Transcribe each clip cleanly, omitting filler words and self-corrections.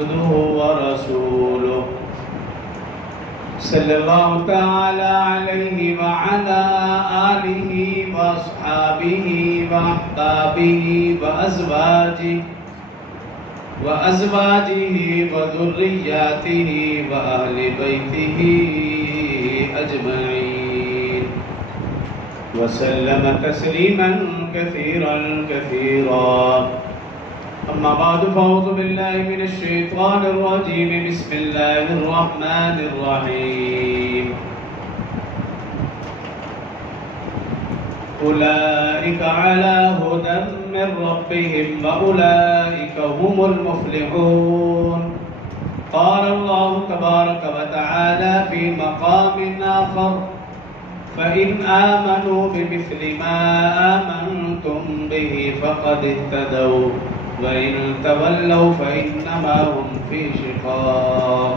عبده ورسوله صلى الله تعالى عليه وعلى آله وأصحابه وأحبابه وأزواجه وذرياته وأهل بيته أجمعين وسلم تسليما كثيرا كثيرا. أما بعد فأعوذ بالله من الشيطان الرجيم. بسم الله الرحمن الرحيم. أولئك على هدى من ربهم وأولئك هم المفلحون. قال الله تبارك وتعالى في مقام آخر: فإن آمنوا بمثل ما آمنتم به فقد اهتدوا وإن تولوا فإنما هم في شقاق.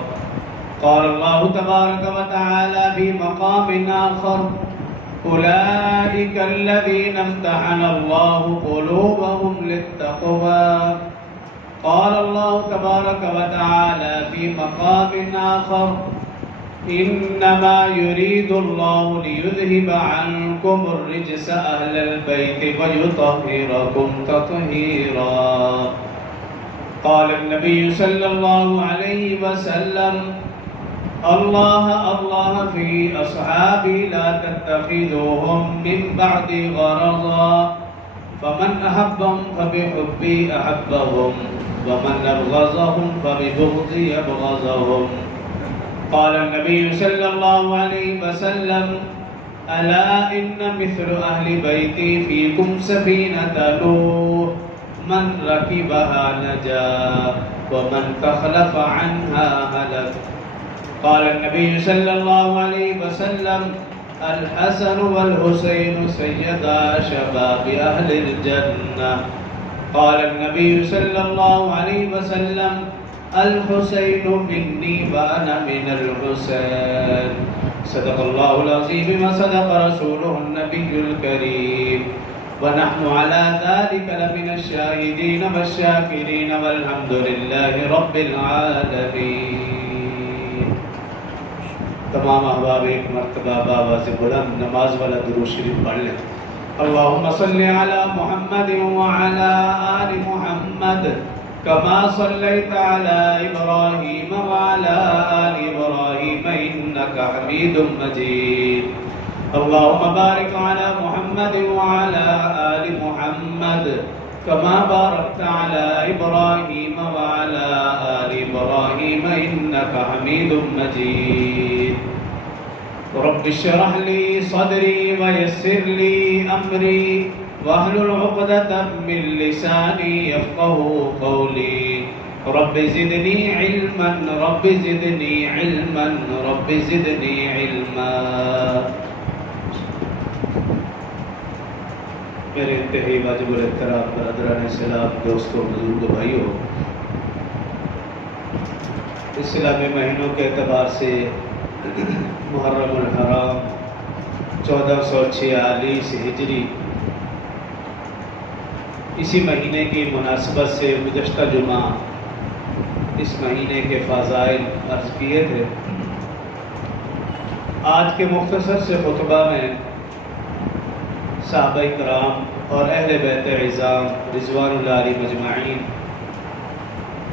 قال الله تبارك وتعالى في مقام آخر: أولئك الذين امتحن الله قلوبهم للتقوى. قال الله تبارك وتعالى في مقام آخر: إنما يريد الله ليذهب عنكم الرجس أهل البيت ويطهركم تطهيرا. قال النبي صلى الله عليه وسلم: الله الله في أصحابي لا تتخذوهم من بعدي غرضا، فمن أحبهم فبحبي أحبهم ومن أبغضهم فببغضي أبغضهم. قال النبي صلى الله عليه وسلم: ألا إن مثل أهل بيتي فيكم سفينة نوح من ركبها نجا ومن تخلف عنها هلك. قال النبي صلى الله عليه وسلم: الحسن والحسين سيدا شباب أهل الجنة. قال النبي صلى الله عليه وسلم: الحسين مني وأنا من الحسين. صدق الله العظيم وصدق رسوله النبي الكريم ونحن على ذلك لمن الشاهدين والشاكرين والحمد لله رب العالمين. تمام احباب ایک مرتبہ بآواز بلند نماز والا درود شریف پڑھ لیں. اللهم صل على محمد وعلى آل محمد كما صليت على إبراهيم وعلى آل إبراهيم إنك حميد مجيد. اللهم بارك على محمد وعلى آل محمد كما باركت على إبراهيم وعلى آل إبراهيم إنك حميد مجيد. رب اشرح لي صدري ويسر لي أمري واحلل عقدة من لساني يفقهوا قولي. رب زدني علما رب زدني علما رب زدني علما. میرے انتہائی واجب الاحترام برادران اسلام، دوستوں، بزرگ بھائیوں، اسلامی مہینوں کے اعتبار سے محرم الحرام 1446 ہجری اسی مہینے کی مناسبت سے گزشتہ جمعہ اس مہینے کے فضائل عرض کیے تھے. آج کے مختصر سے خطبہ میں صحابہ کرام اور اہل بیت عظام رضوان اللہ علیہم اجمعین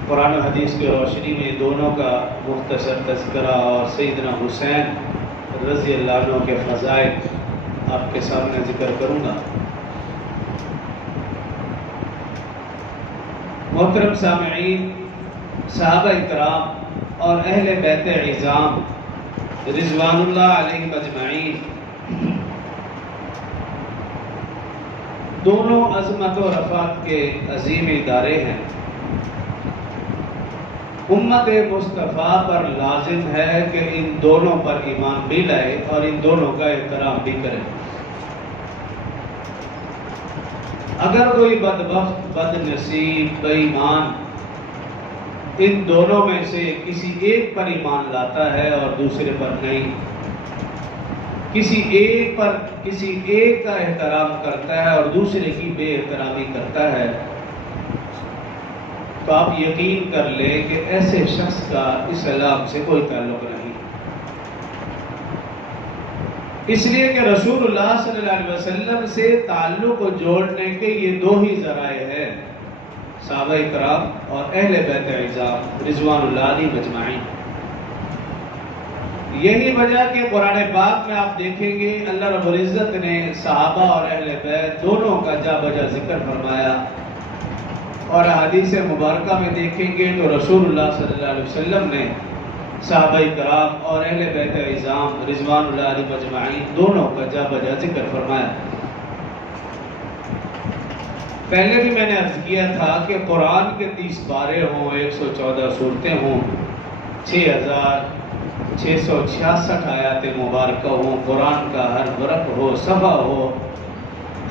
قرآن و حدیث کی روشنی میں دونوں کا مختصر تذکرہ اور سیدنا حسین رضی اللہ عنہ کے فضائل آپ کے سامنے ذکر کروں گا. محترم سامعین، صحابہ کرام اور اہل بیت عظام رضوان اللہ علیہم اجمعین دونوں عظمت و رفعت کے عظیم ادارے ہیں. امت مصطفیٰ پر لازم ہے کہ ان دونوں پر ایمان بھی لائے اور ان دونوں کا احترام بھی کرے. اگر کوئی بدبخت، بد نصیب، بے ایمان ان دونوں میں سے کسی ایک پر ایمان لاتا ہے اور دوسرے پر نہیں، کسی ایک کا احترام کرتا ہے اور دوسرے کی بے احترامی کرتا ہے، تو آپ یقین کر لیں کہ ایسے شخص کا اسلام سے کوئی تعلق نہیں، اس لیے کہ رسول اللہ صلی اللہ علیہ وسلم سے تعلق کو جوڑنے کے یہ دو ہی ذرائع ہیں، صحابہ کرام اور اہل بیت اعظام رضوان اللہ علیہم اجمعین۔ یہی وجہ کہ قرآن پاک میں آپ دیکھیں گے اللہ رب العزت نے صحابہ اور اہل بیت دونوں کا جا بجا ذکر فرمایا، اور حدیث مبارکہ میں دیکھیں گے تو رسول اللہ صلی اللہ علیہ وسلم نے صحابہ کرام اور اہل بیت اعظام رضوان اللہ علیہم اجمعین دونوں کا جا بجا ذکر فرمایا۔ پہلے بھی میں نے عرض کیا تھا کہ قرآن کے 30 پارے ہوں، 114 سورتیں ہوں، 6666 آیات مبارکہ ہوں، قرآن کا ہر ورق ہو، صفحہ ہو،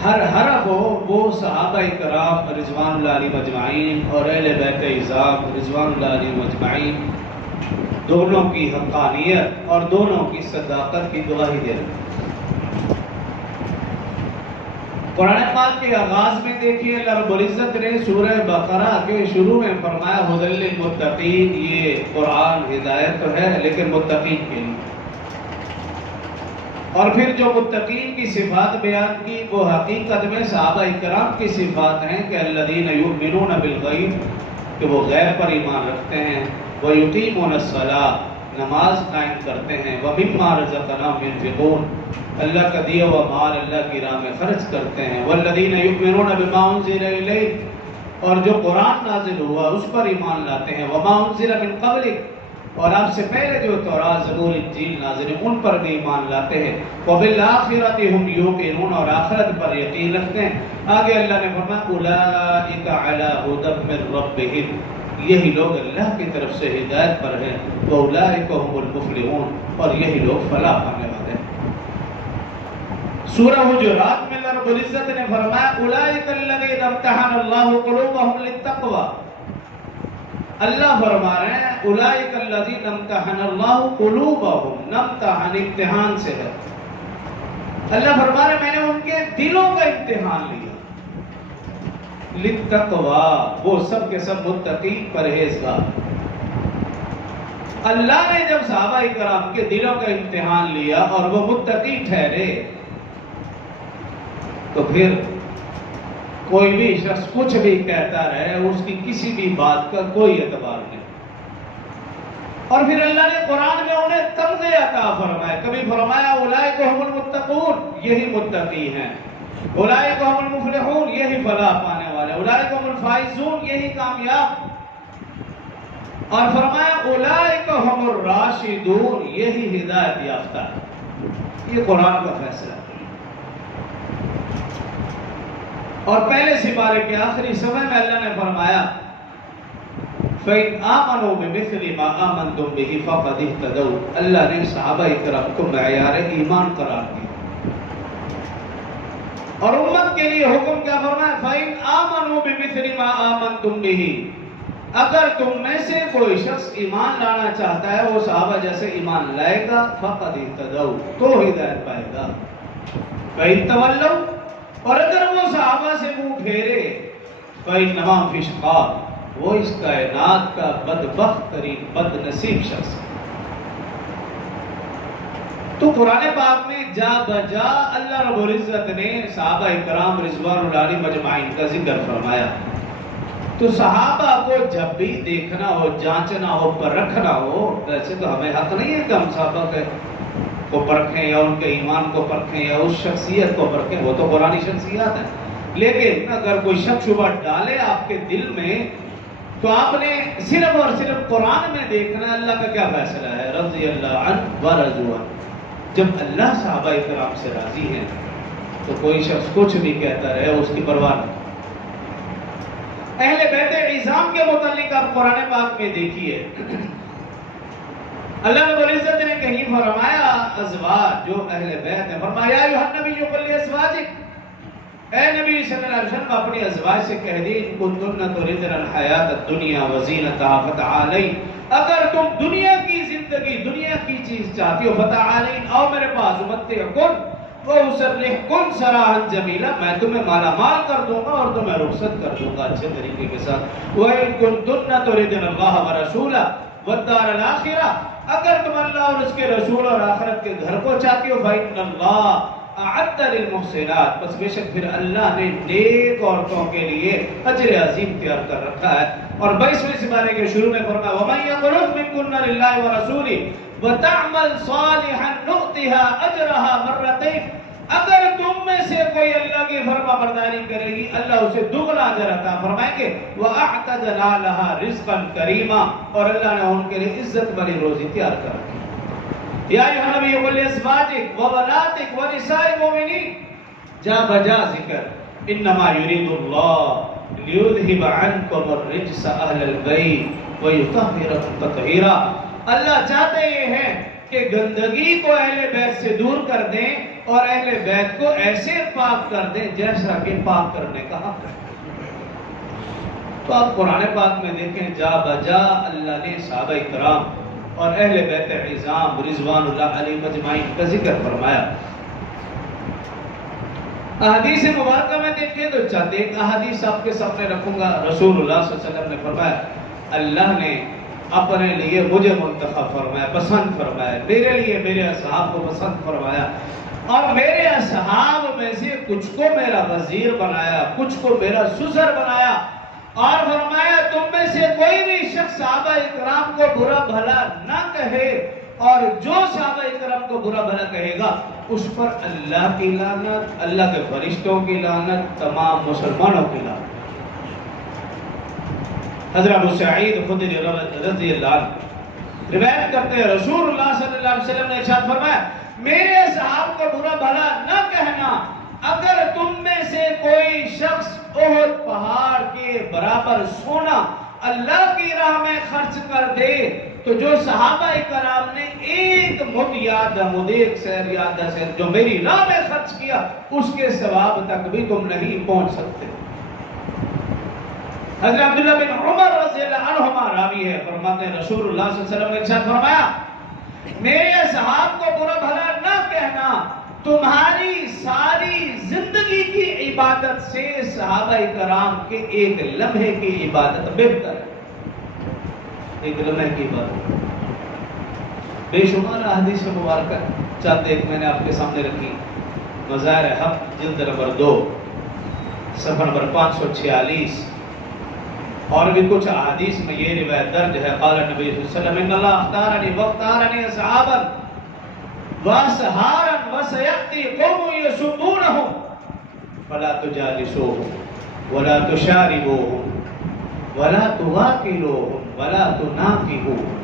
ہر حرف ہو، وہ صحابہ کرام رضوان اللہ علیہم اجمعین اور اہل بیت اعظام رضوان اللہ علیہم اجمعین دونوں کی حقانیت اور دونوں کی صداقت کی گواہی دے رہے ہیں۔ قرآن پاک کے آغاز میں دیکھیے اللہ رب العزت نے سورہ بقرہ کے شروع میں فرمایا ھدی للمتقین، یہ قرآن ہدایت تو ہے لیکن متقین کے لیے، اور پھر جو متقین کی صفات بیان کی وہ حقیقت میں صحابہ کرام کی صفات ہیں کہ الذین یؤمنون بالغیب، کہ وہ غیب پر ایمان رکھتے ہیں، وَيُقِيمُونَ الصَّلَاةَ، نماز قائم کرتے ہیں، وَمِمَّا رَزَقْنَاهُمْ يُنْفِقُونَ، اللہ کا دیا ہوا مال اللہ کی راہ میں خرچ کرتے ہیں، وَالَّذِينَ يُؤْمِنُونَ بِمَا أُنزِلَ إِلَيْكَ، اور جو قرآن نازل ہوا اس پر ایمان لاتے ہیں، وَمَا أُنزِلَ مِن قَبْلِكَ، اور آپ سے پہلے جو تورات زبور انجیل نازل ہیں ان پر بھی ایمان لاتے ہیں، وَبِالْآخِرَةِ هُمْ يُوقِنُونَ، اور آخرت پر یقین رکھتے ہیں۔ آگے اللہ نے فرمایا أُولَٰئِكَ عَلَىٰ هُدًى مِّن رَّبِّهِمْ، یہی لوگ اللہ کی طرف سے ہدایت پر ہیں، وَأُولَٰئِكَ هُمُ الْمُفْلِحُونَ، اور یہی لوگ فلاح پانے والے ہیں۔ سورہ حجرات میں اللہ رب العزت نے فرمایا أُولَٰئِكَ الَّذِينَ امْتَحَنَ اللَّهُ قُلُوبَهُمْ لِلتَّقْوَىٰ، اللہ فرما رہے ہیں أُولَٰئِكَ الَّذِينَ امْتَحَنَ اللَّهُ قُلُوبَهُمْ، نمتحن امتحان سے ہے، اللہ فرما رہے ہیں میں نے ان کے دلوں کا امتحان لیا، للتقویٰ، وہ سب کے سب متقی پرہیزگار۔ اللہ نے جب صحابہ کرام کے دلوں کا امتحان لیا اور وہ متقی ٹھہرے تو پھر کوئی بھی شخص کچھ بھی کہتا رہے اس کی کسی بھی بات کا کوئی اعتبار نہیں، اور پھر اللہ نے قرآن میں انہیں تمغے عطا فرمائے، کبھی فرمایا اولئک هم المتقون، یہی متقی ہیں، اولئک هم المفلحون، یہی فلاح پانے والے، اولئک هم الفائزون، یہی کامیاب، اور فرمایا اولئک هم الراشدون، یہی ہدایت یافتہ، یہ قرآن کا فیصلہ ہے۔ اور پہلے سپارے کے آخری صفحے میں اللہ نے فرمایا فَإِنْ آمَنُوا بِمِثْلِ مَا آمَنْتُمْ بِهِ فَقَدِ اهْتَدَوْا، اللہ نے صحابہ کرام کو معیار ایمان قرار دیا، اور امت کے لیے حکم کیا فرمایا فَإِنْ آمَنُوا بِمِثْلِ مَا آمَنْتُمْ بِهِ، اگر تم میں سے کوئی شخص ایمان لانا چاہتا ہے وہ صحابہ جیسے ایمان لائے گا فَقَدِ اهْتَدَوْا، تو ہدایت پائے گا، فَإِنْ تَوَلَّوْا، اور اگر وہ صحابہ سے منہ پھیرے فَإِنَّمَا هُمْ فِي شِقَاقٍ، وہ اس کائنات کا بدبخت ترین بد نصیب شخص ہے۔ تو قرآن پاک میں جا بجا اللہ رب العزت نے صحابہ کرام رضوان اللہ علیہم اجمعین کا ذکر فرمایا، تو صحابہ کو جب بھی دیکھنا ہو، جانچنا ہو، پرکھنا ہو، ویسے تو ہمیں حق نہیں ہے کہ ہم صحابہ کو پرکھیں یا ان کے ایمان کو پرکھیں یا اس شخصیت کو پرکھیں، وہ تو قرآنی شخصیات ہیں، لیکن اگر کوئی شک شبہ ڈالے آپ کے دل میں تو آپ نے صرف اور صرف قرآن میں دیکھنا اللہ کا کیا فیصلہ ہے، رضی اللہ عنہ ورضوا عنہ، جب اللہ صحابہ کرام سے راضی ہیں تو کوئی شخص کچھ بھی کہتا رہے اس کی پرواہ نہیں۔ اہل بیت اعظام کے متعلق آپ قرآن پاک میں دیکھیے اللہ رب العزت نے کہیں فرمایا ازواج جو اہل بیت ہیں، فرمایا یا ایھا النبی قل لازواجک، اے نبی صلی اللہ علیہ وسلم اپنی ازواج سے کہہ دی کنتن تردن الحیات الدنیا وزینتها فتعالین، اگر تم دنیا کی زندگی، دنیا کی چیز چاہتی ہو فتعالین، آؤ میرے پاس، امتعکن، وَأُسَرِّحْكُمْ سَرَاحًا جَمِيلًا، میں تمہیں مالا مال کر دوں گا اور تمہیں رخصت کر دوں گا اچھے طریقے کے ساتھ. وَإِن كُنتُنَّ تُرِدْنَ اللَّهَ وَرَسُولَهُ وَالدَّارَ الْآخِرَةَ، اگر تم اللہ اور اس کے رسول اور آخرت کے گھر کو چاہتے ہو، فَإِنَّ اللَّهَ اعد للمحسنات، بس بے شک پھر اللہ نے نیک عورتوں کے لیے اجر عظیم تیار کر رکھا ہے. اور 22ویں سپارے کے شروع میں فرمایا وَمَن يَقْنُتْ مِنكُنَّ لِلَّهِ وَرَسُولِهِ وَتَعْمَلْ صَالِحًا نُؤْتِهَا أَجْرَهَا مَرَّتَيْنِ، اگر تم میں سے کوئی اللہ کی فرما برداری کرے گی اللہ اسے دوگنا اجر عطا فرمائیں گے. وَأَعْتَدْنَا لَهَا رِزْقًا كَرِيمًا، اور اللہ نے ان کے لیے عزت والی روزی تیار کر رکھی. یا ایھا نبی قل لازواجک وبناتک ونساء المؤمنین، جا بجا ذکر انما یرید اللہ لیذھب عنکم الرجس اہل البیت ویطہرکم تطہیرا. اللہ چاہتے یہ ہیں کہ گندگی کو اہل بیت سے دور کر دیں اور اہل بیت کو ایسے پاک کر دیں جیسا کہ پاک کرنے کا حق ہے. تو آپ قرآن پاک میں دیکھیں جا بجا اللہ نے صحابہ کرام اور اہل بیت عظام رضوان اللہ علیہ مجمعین کا ذکر فرمایا. احادیث مبارکہ میں دیکھیں تو چند ایک احادیث آپ کے سامنے رکھوں گا. رسول اللہ صلی اللہ علیہ وسلم نے فرمایا اللہ نے اپنے لیے مجھے منتخب فرمایا، پسند فرمایا، میرے لیے میرے اصحاب کو پسند فرمایا، اور میرے اصحاب میں سے کچھ کو میرا وزیر بنایا، کچھ کو میرا سسر بنایا، اور فرمایا تم میں سے کوئی بھی شخص صحابہ اکرام کو برا بھلا نہ کہے، اور جو صحابہ اکرام کو برا بھلا کہے گا اس پر اللہ کی لعنت، اللہ کے فرشتوں کی لعنت، تمام مسلمانوں کی لعنت. حضرت ابو سعید خدری رضی اللہ عنہ روایت کرتے ہیں رسول اللہ صلی اللہ علیہ وسلم نے ارشاد فرمایا میرے اصحاب کو برا بھلا نہ کہنا، اگر تم میں سے کوئی شخص احد پہاڑ کے برابر سونا اللہ کی راہ میں خرچ کر دے تو جو صحابہ کرام نے ایک مد یا مد، ایک سیر یا آدھا سیر جو میری راہ میں خرچ کیا اس کے ثواب تک بھی تم نہیں پہنچ سکتے. حضرت عبداللہ بن عمر رضی اللہ عنہما راوی ہے، فرماتے ہیں رسول اللہ صلی اللہ علیہ وسلم نے ارشاد فرمایا میرے اصحاب کو برا بھلا نہ کہنا، تمہاری ساری زندگی کی عبادت سے صحابہ کرام کے ایک لمحے کی عبادت بہتر ہے. ایک لمحے کی عبادت بے شمار احادیث مبارکہ چند ایک میں نے آپ کے سامنے رکھی. مظاہر حق جلد نمبر 2 صفحہ نمبر 546، اور بھی کچھ احادیث میں یہ روایت درج ہے قال نبی صلی اللہ علیہ وسلم ان اللہ اختارنی واختارنی اصحابا واسحارا وسیأتی قوم یسبونہم فلا تجالسوہم ولا تشاربوہم ولا تواکلوہم ولا تناکحوہم.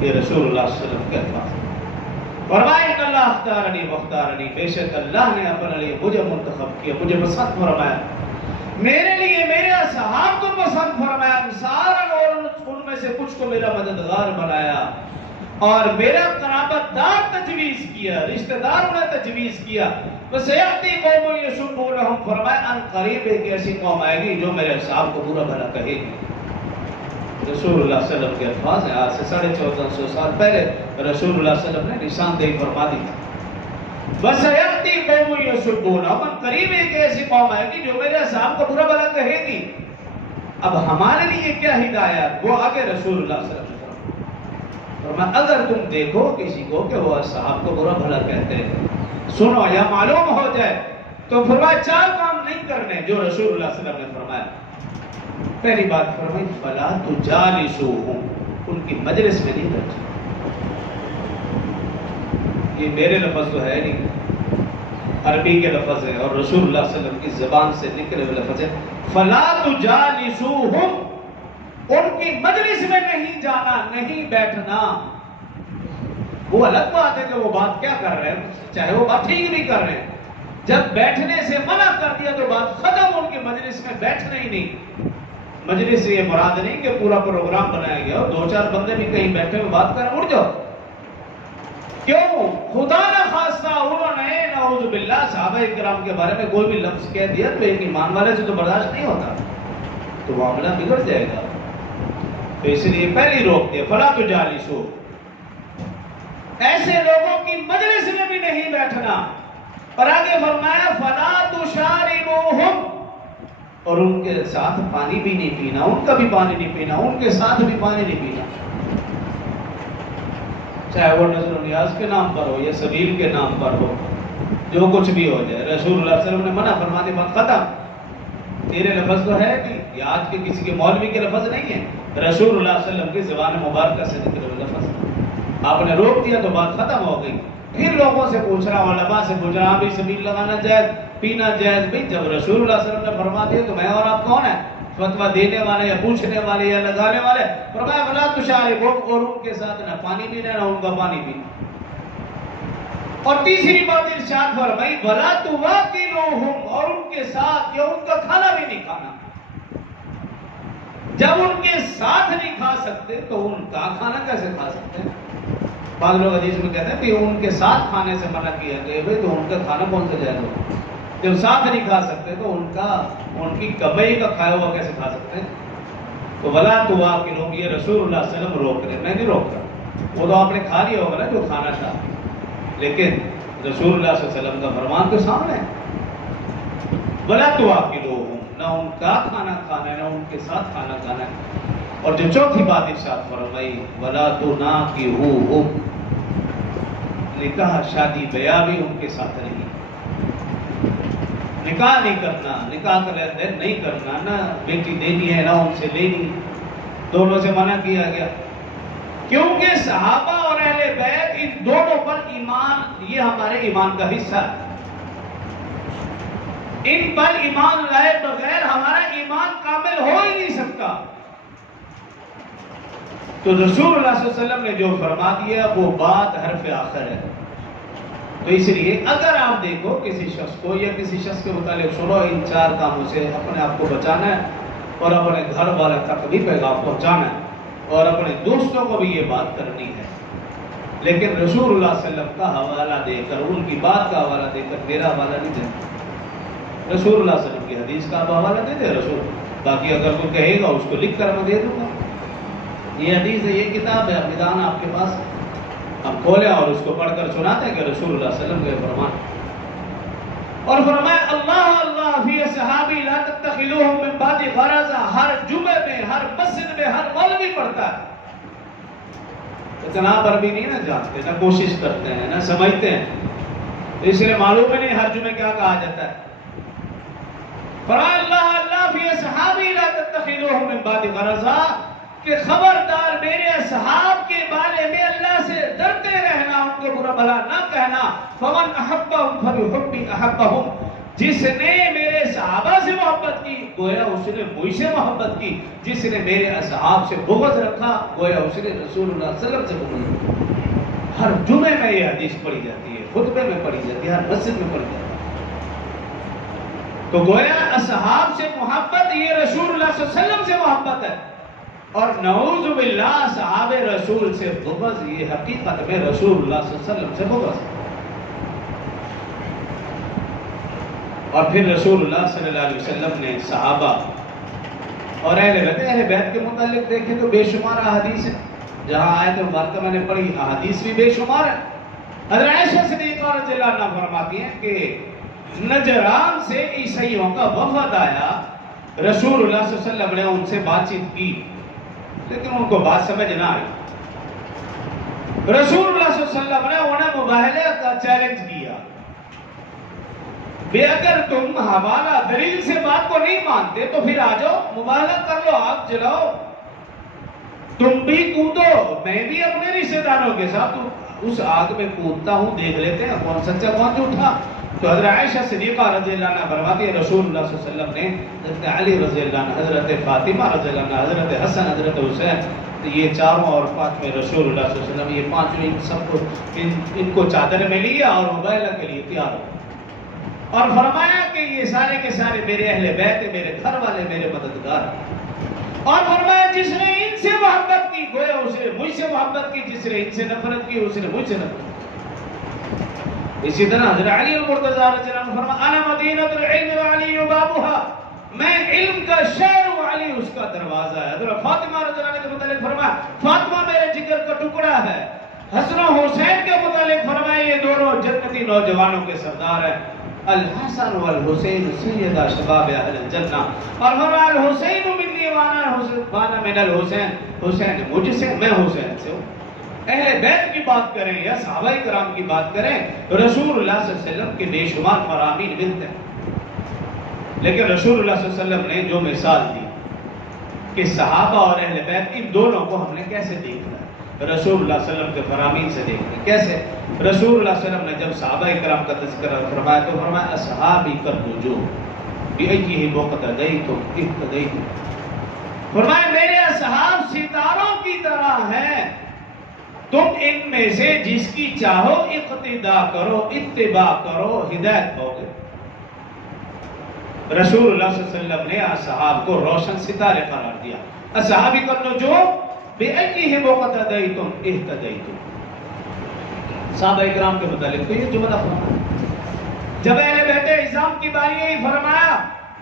یہ رسول اللہ صلی اللہ علیہ وسلم کے الفاظ. فرمایا ان اللہ اختارنی واختارنی، بے شک اللہ نے اپنے لیے مجھے منتخب کیا، مجھے پسند فرمایا، میرے لیے میرے اصحاب کو پسند فرمایا، انصار اور ان میں سے کچھ کو میرا مددگار بنایا، اور میرا قرابت دار تجویز کیا، رشتہ دار انہیں تجویز کیا. بس یاتی قوم یسبونہم، فرمایا ان قریب ایک ایسی قوم آئے گی جو میرے اصحاب کو برا بھلا کہے گی. رسول اللہ صلی اللہ علیہ وسلم کے الفاظ ہیں، آج سے 1450 سال پہلے رسول اللہ صلی اللہ علیہ وسلم نے نشاندہی فرما دی. بس یاتی قوم یسبونہم، قریب ایک ایسی قوم آئے گی جو میرے اصحاب کو برا بھلا کہے گی. اب ہمارے لیے کیا ہدایت، وہ آگے رسول اللہ صلی اللہ علیہ وسلم فرمایا اگر تم دیکھو کسی کو کہ وہ اصحاب کو برا بھلا کہتے ہیں، سنو یا معلوم ہو جائے، تو فرمایا 4 کام نہیں کرنے جو رسول اللہ صلی اللہ علیہ وسلم نے فرمایا. پہلی بات فرمائی فلا تجالسوہم، ان کی مجلس میں نہیں بیٹھنا. یہ میرے لفظ تو ہے نہیں، عربی کے لفظ ہے اور رسول اللہ صلی اللہ علیہ وسلم کی زبان سے نکلے ہوئے لفظ ہے. فلا تجالسوہم، ان کی مجلس میں نہیں جانا، نہیں بیٹھنا. وہ الگ بات ہے کہ وہ بات کیا کر رہے ہیں، چاہے وہ بات ٹھیک بھی کر رہے ہیں، جب بیٹھنے سے منع کر دیا تو بات ختم. ان کی مجلس میں بیٹھنا ہی نہیں. مجلس سے یہ مراد نہیں کہ پورا پروگرام بنایا گیا اور 2-4 بندے بھی کہیں بیٹھے ہوئے بات کر اڑ جاؤ. کیوں؟ خدا نہ خاصہ انہوں نے نعوذ باللہ صحابہ کرام کے بارے میں کوئی بھی لفظ کہہ دیا تو ایک ایمان والے سے تو برداشت نہیں ہوتا، تو معاملہ بگڑ جائے گا. تو اس لیے پہلی روک دیا فلا تجالسو، ایسے لوگوں کی مجلس میں بھی نہیں بیٹھنا. اور آگے فرمایا فلا تشاربوہم، اور ان کے ساتھ پانی بھی نہیں پینا، ان کا بھی پانی نہیں پینا، ان کے ساتھ بھی پانی نہیں پینا، چاہے وہ نظر و نیاز کے نام پر ہو یا سبیل کے نام پر ہو، جو کچھ بھی ہو جائے۔ رسول اللہ صلی اللہ علیہ وسلم نے منع فرما دی، بات ختم۔ تیرے لفظ تو ہے نہیں، یہ آج کے کسی کے مولوی کے لفظ نہیں ہے، رسول اللہ صلی اللہ علیہ وسلم کی زبان مبارکہ سے نکلے ہوئے لفظ۔ آپ نے روک دیا تو بات ختم ہو گئی۔ پھر لوگوں سے پوچھ رہا ہوں، علماء سے پوچھ رہا ہوں، بھی سبیل لگانا جائز، پینا جائز؟ بھئی جب رسول اللہ صلی اللہ علیہ وسلم نے فرما دیا تو میں اور آپ کون ہیں فتویٰ دینے والے یا پوچھنے والے یا لگانے والے؟ فرمایا ولا تشاربوہم، اور ان کے ساتھ نہ پانی پینا نہ ان کا پانی پینا۔ اور تیسری بات ارشاد فرمائی ولا تواکلوہم، اور ان کے ساتھ یا ان کا کھانا بھی نہیں کھانا۔ جب ان کے ساتھ نہیں کھا سکتے تو ان کا کھانا کیسے کھا سکتے ہیں؟ بعض لوگ حدیث میں کہتے ہیں کہ ان کے ساتھ کھانے سے منع کیا گیا، بھئی تو ان کا کھانا کون سے جائز ہوگا؟ جب ساتھ نہیں کھا سکتے تو ان کی کمائی کا کھایا ہوا کیسے کھا سکتے ہیں؟ تو ولا تواکلوہم، یہ رسول اللہ صلی اللہ علیہ وسلم روک رہے، میں نہیں روک رہا، وہ تو آپ نے کھا لیا ہوگا نا جو کھانا تھا، لیکن رسول اللہ صلی اللہ علیہ وسلم کا فرمان تو سامنے ہے، ولا تواکلوہم، نہ ان کا کھانا کھانا ہے نہ ان کے ساتھ کھانا کھانا ہے۔ اور جو چوتھی بات ارشاد فرمائی ولا تناکحوہم، نکاح شادی بیاہ بھی ان کے ساتھ نہیں، نکاح نہیں کرنا، نکاح کا لین دین نہیں کرنا، نہ بیٹی دینی ہے نہ ان سے لینی، دونوں سے منع کیا گیا، کیونکہ صحابہ اور اہل بیت ان دونوں پر ایمان، یہ ہمارے ایمان کا حصہ ہے، ان پر ایمان لائے بغیر ہمارا ایمان کامل ہو ہی نہیں سکتا۔ تو رسول اللہ صلی اللہ علیہ وسلم نے جو فرما دیا وہ بات حرف آخر ہے۔ تو اس لیے اگر آپ دیکھو کسی شخص کو یا کسی شخص کے متعلق سنو، ان چار کاموں سے اپنے آپ کو بچانا ہے اور اپنے گھر والے تک بھی پیغام پہنچانا ہے اور اپنے دوستوں کو بھی یہ بات کرنی ہے، لیکن رسول اللہ صلی اللہ علیہ وسلم کا حوالہ دے کر، ان کی بات کا حوالہ دے کر میرا حوالہ نہیں دینا، رسول اللہ صلی اللہ علیہ وسلم کی حدیث کا آپ حوالہ دے دے رسول، باقی اگر کوئی کہے گا اس کو لکھ کر میں دے دوں گا، یہ حدیث ہے، یہ کتاب ہے، میدان آپ کے پاس، ہم کھولیں اور اس کو پڑھ کر سناتے ہیں کہ رسول اللہ صلی اللہ علیہ وسلم کے فرمان۔ اور فرمایا اللہ اللہ فی صحابی لا تتخذوہم من بعد غرضا، ہر جمعے میں، ہر مسجد میں، ہر مولوی پڑھتا ہے، اتنا پر بھی نہیں نہ جانتے، نہ کوشش کرتے ہیں، نہ سمجھتے ہیں، اس لیے معلوم ہے نہیں ہر جمعے کیا کہا جاتا ہے۔ فرمایا اللہ اللہ فی صحابی لا تتخذوہم من بعد غرضا، کہ خبردار میرے اصحاب کے بارے میں اللہ سے ڈرتے رہنا، ان کو برا بھلا نہ کہنا۔ فمن احبہم فبحبی احبہم، جس نے میرے صحابہ سے محبت کی گویا اس نے مجھ سے محبت کی، جس نے میرے اصحاب سے بغض رکھا گویا اس نے رسول اللہ صلی اللہ علیہ وسلم سے بغض رکھا۔ ہر جمعے میں یہ حدیث پڑھی جاتی ہے، خطبے میں پڑھی جاتی ہے، ہر مسجد میں پڑھی جاتی ہے۔ تو گویا اصحاب سے محبت یہ رسول اللہ صلی اللہ علیہ وسلم سے محبت ہے، اور نعوذ باللہ صحابہ رسول سے بغض یہ حقیقت میں رسول اللہ صلی اللہ علیہ وسلم سے بغض ہے۔ اور پھر رسول اللہ صلی اللہ علیہ وسلم نے صحابہ اور اہل بیت کے متعلق دیکھیں تو بے شمار احادیث ہیں، جہاں آیت مبارکہ میں نے پڑھی احادیث بھی بے شمار ہیں۔ حضرت عائشہ صدیقہ رضی اللہ عنہا فرماتی ہیں کہ نجران سے عیسائیوں کا وفد آیا، رسول اللہ صلی اللہ علیہ وسلم نے ان سے بات چیت کی لیکن ان کو بات سمجھ نہ آئی، رسول اللہ صلی اللہ علیہ وسلم نے انہیں مباہلے کا چیلنج کیا، بے اگر تم حوالہ دلیل سے بات کو نہیں مانتے تو پھر آ جاؤ مباہلہ کر لو، آگ جلاؤ، تم بھی کودو، میں بھی اپنے رشتہ داروں کے ساتھ اس آگ میں کودتا ہوں، دیکھ لیتے ہیں کون سچا کون جھوٹا۔ تو حضرت عائشہ صدیقہ رضی اللہ عنہ فرماتی ہے رسول اللہ صلی اللہ علیہ وسلم نے حضرت علی رضی اللہ عنہ، حضرت فاطمہ رضی اللہ عنہ، حضرت حسن، حضرت حسین، یہ چاروں اور پانچویں رسول اللہ صلی اللہ علیہ وسلم، یہ پانچویں ان سب کو ان کو چادر میں لیا اور مباہلہ کے لیے تیار ہو، اور فرمایا کہ یہ سارے کے سارے میرے اہل بیت، میرے گھر والے، میرے مددگار، اور فرمایا جس نے ان سے محبت کی گویا اس نے مجھ سے محبت کی، جس نے ان سے نفرت کی اس نے مجھ سے نفرت کی۔ اسی طرح حضرت علی المرتضیٰ رضی اللہ عنہ فرمایا انا مدینۃ العلم وعلی بابها، میں علم کا شہر ہوں، علی اس کا دروازہ ہے۔ حضرت فاطمہ رضی اللہ عنہ کے متعلق فرمایا فاطمہ میرے جگر کا ٹکڑا ہے، حسن و حسین کے متعلق فرمائے یہ دونوں جنتی نوجوانوں کے سردار ہیں. الحسن والحسین سیدا شباب اہل الجنہ. اور فرمایا الحسین منی وانا من الحسین. حسین مجھ سے، میں حسین سے ہوں. اہل بیت کی بات کریں یا صحابہ کرام کی بات کریں، رسول اللہ صلی اللہ علیہ وسلم کے بے شمار فرامین ملتے ہیں. لیکن رسول اللہ صلی اللہ علیہ وسلم نے جو مثال دی کہ صحابہ اور اہل بیت، ان دونوں کو ہم نے کیسے دیکھنا ہے؟ رسول اللہ صلی اللہ علیہ وسلم کے فرامین سے دیکھنا ہے. کیسے؟ رسول اللہ صلی اللہ علیہ وسلم نے جب صحابہ کرام کا تذکرہ فرمایا تو فرمایا اصحابی کالنجوم بأیہم اقتدیتم اہتدیتم. فرمایا میرے اصحاب ستاروں کی طرح ہیں، تم ان میں سے جس کی چاہو اقتداء کرو، اتباع کرو، ہدایت پاؤ گے. رسول اللہ صلی اللہ علیہ وسلم نے اصحاب کو روشن ستارے قرار دیا. اصحابی کالنجوم بأیہم اقتدیتم اہتدیتم. صحابہ اکرام کے متعلق تو یہ جملہ فرمایا. جب اہل بیت عظام کی باری یہی فرمایا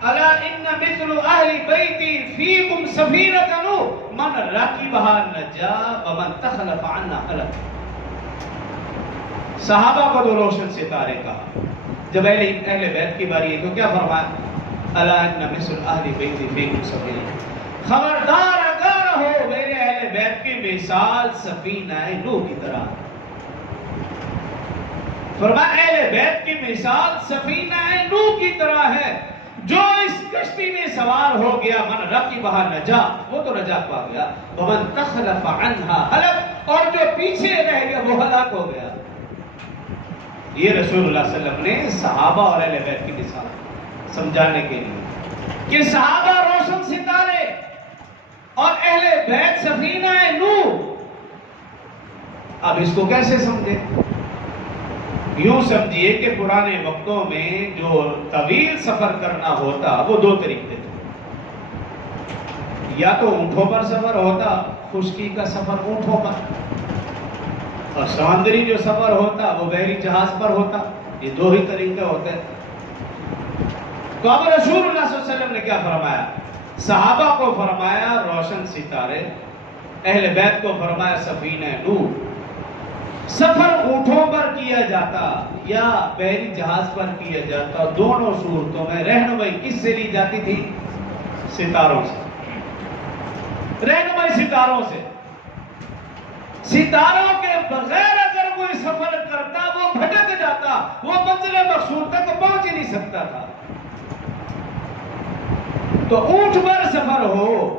الا ان مثل اہل بیتی فیکم سفینۃ من رکبها نجا ومن تخلف عنها ہلک. صحابہ کو تو روشن ستارے کہا. جب اہل بیت کی باری ہے تو کیا فرمایا؟ الا ان مثل اہل بیتی فیکم سفینۃ. خبردار اگر ہو میرے اہل بیت کی مثال سفینہ نوح کی طرح. فرمایا اہل بیت کی مثال سفینہ نوح کی طرح ہے. جو اس کشتی میں سوار ہو گیا من رکبها نجا، وہ تو نجات پا گیا. ومن تخلف عنها ہلک، اور جو پیچھے رہ گیا وہ ہلاک ہو گیا. یہ رسول اللہ صلی اللہ علیہ وسلم نے صحابہ اور اہل بیت کی مثال سمجھانے کے لیے کہ صحابہ روشن ستارے اور اہل بیت سفینہ نوح. اب اس کو کیسے سمجھے؟ یوں سمجھیے کہ پرانے وقتوں میں جو طویل سفر کرنا ہوتا وہ دو طریقے تھے. یا تو اونٹوں پر سفر ہوتا، خشکی کا سفر اونٹوں پر، اور سمندری جو سفر ہوتا وہ بحری جہاز پر ہوتا. یہ دو ہی طریقے ہوتے ہیں. تو اب رسول اللہ صلی اللہ علیہ وسلم نے کیا فرمایا؟ صحابہ کو فرمایا روشن ستارے، اہل بیت کو فرمایا سفینہ نوح. سفر اونٹوں پر کیا جاتا یا بحری جہاز پر کیا جاتا، دونوں صورتوں میں رہنمائی کس سے لی جاتی تھی؟ ستاروں سے. رہنمائی ستاروں سے. ستاروں کے بغیر اگر کوئی سفر کرتا وہ بھٹک جاتا، وہ منزل مقصود تک پہنچ ہی نہیں سکتا تھا. تو اونٹ پر سفر ہو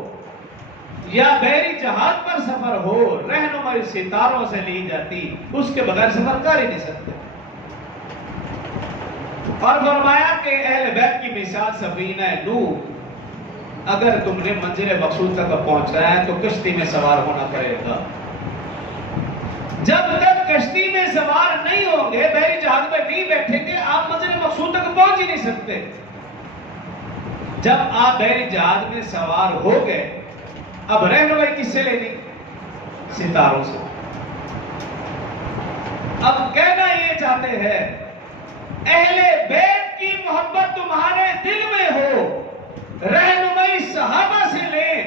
یا بحری جہاز پر سفر ہو، رہنمائی ستاروں سے لی جاتی، اس کے بغیر سفر کر ہی نہیں سکتے. اور فرمایا کہ اہل بیت کی مثال سفینہ نوح. اگر تم نے منزل مقصود تک پہنچنا ہے تو کشتی میں سوار ہونا پڑے گا. جب تک کشتی میں سوار نہیں ہوں گے، بحری جہاز میں نہیں بیٹھیں گے، آپ منزل مقصود تک پہنچ ہی نہیں سکتے. جب آپ بحری جہاز میں سوار ہو گئے، اب رہنمائی کس سے لینی؟ ستاروں سے. اب کہنا یہ چاہتے ہیں اہل بیت کی محبت تمہارے دل میں ہو، رہنمائی صحابہ سے لیں،